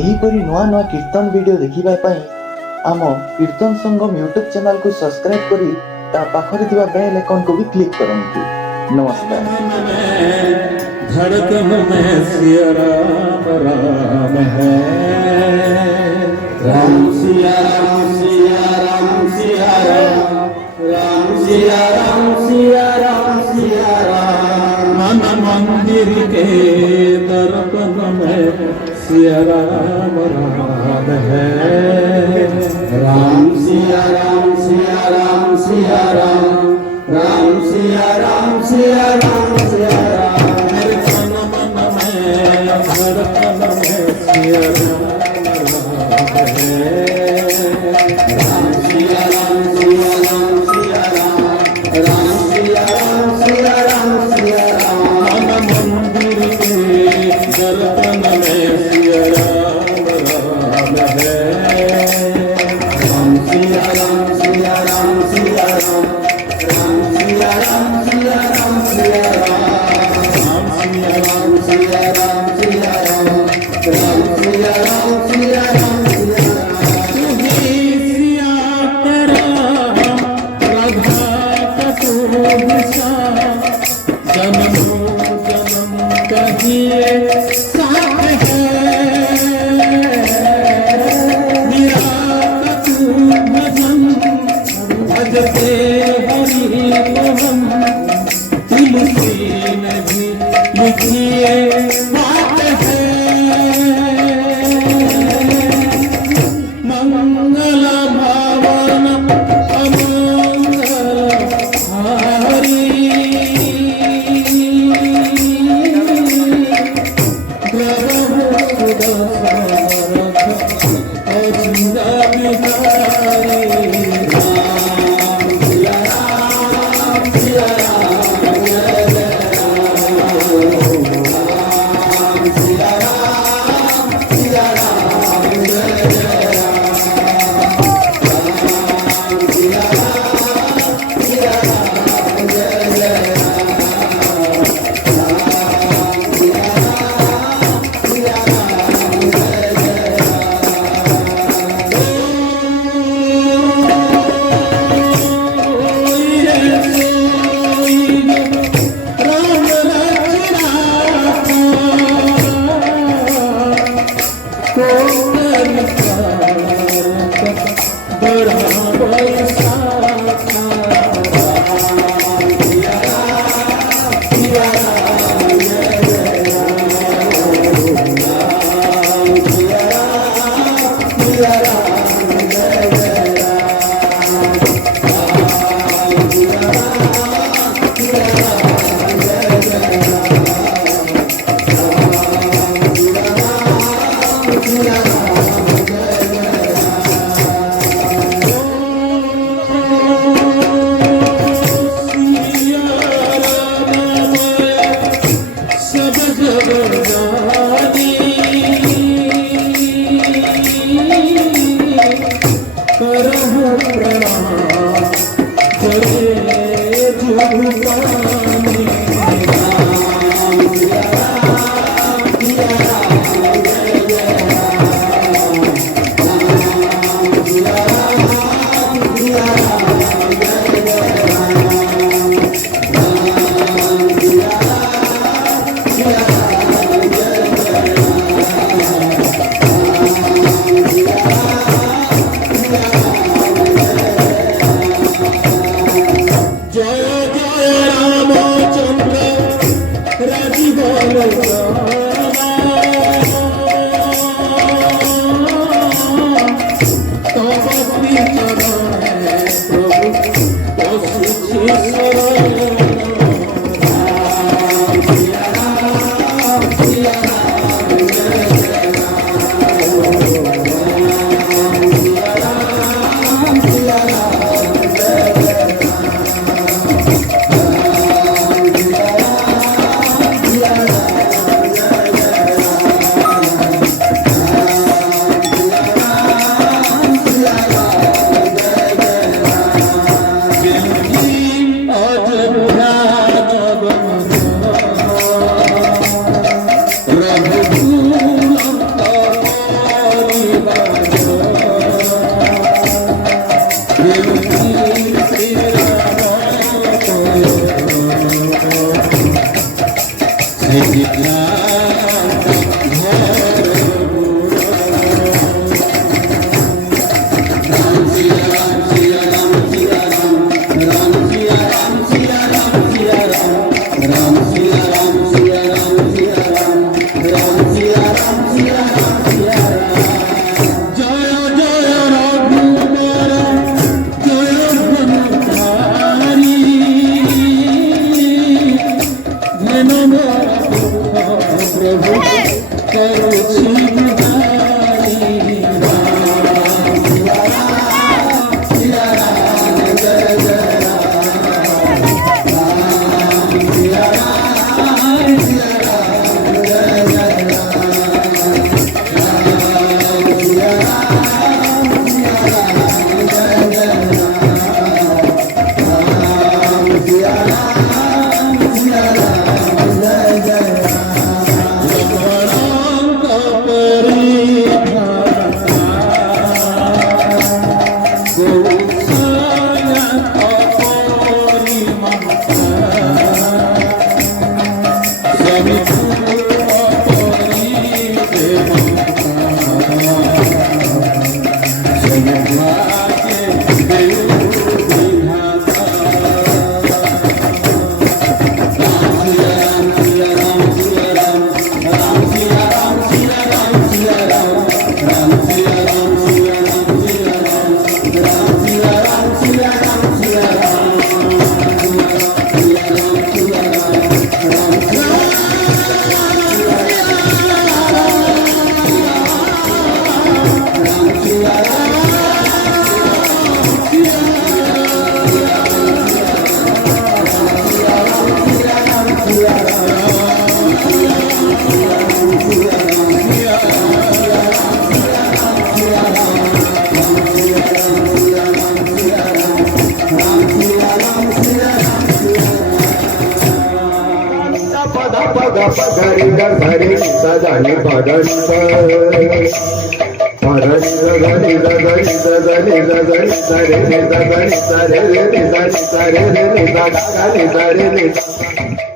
एहीपरि नुआ नुआ कीर्तन वीडियो देखिबा पई आम कीर्तन संगम यूट्यूब चैनल को सब्सक्राइब करी ता पाखरे थिबा बेल आइकन को भी क्लिक करंतु। नमस्कार। धड़कन में सिया राम राम है, राम सिया राम सिया राम सिया राम, राम सिया राम सिया राम सिया राम। मन मंदिर के दर्पण में सिया राम राम है, राम सिया राम सिया राम सिया राम, राम सिया राम सिया राम सिया राम। मेरे तन मन में धड़कन में सिया राम राम है, राम सिया राम सिया राम सिया राम, राम सिया राम सिया राम सिया राम। मन मंदिर के दर्पण में सिया राम राम है, राम सिया राम सिया राम सिया राम, राम सिया राम सिया राम सिया राम, राम सिया राम सिया राम सिया राम, राम सिया राम सिया राम सिया राम। तू ही सिया तेरा राधा का तू दिशा, जन्म जन्म कहिए साथ है, मेरा का तू भजन भजते हरि को हम, तुलसी ने भी लिखिए बात है। मंगल भावन अमंगल हारी, प्रभु सुदसारथ अचिंत बिहारी। हे चित्रा प्रभु करुछि गुहारी पगरी गरी सजनी पगरी पगरी गरी सजनी सजनी सरे सजनी सरे सरे सरे सरे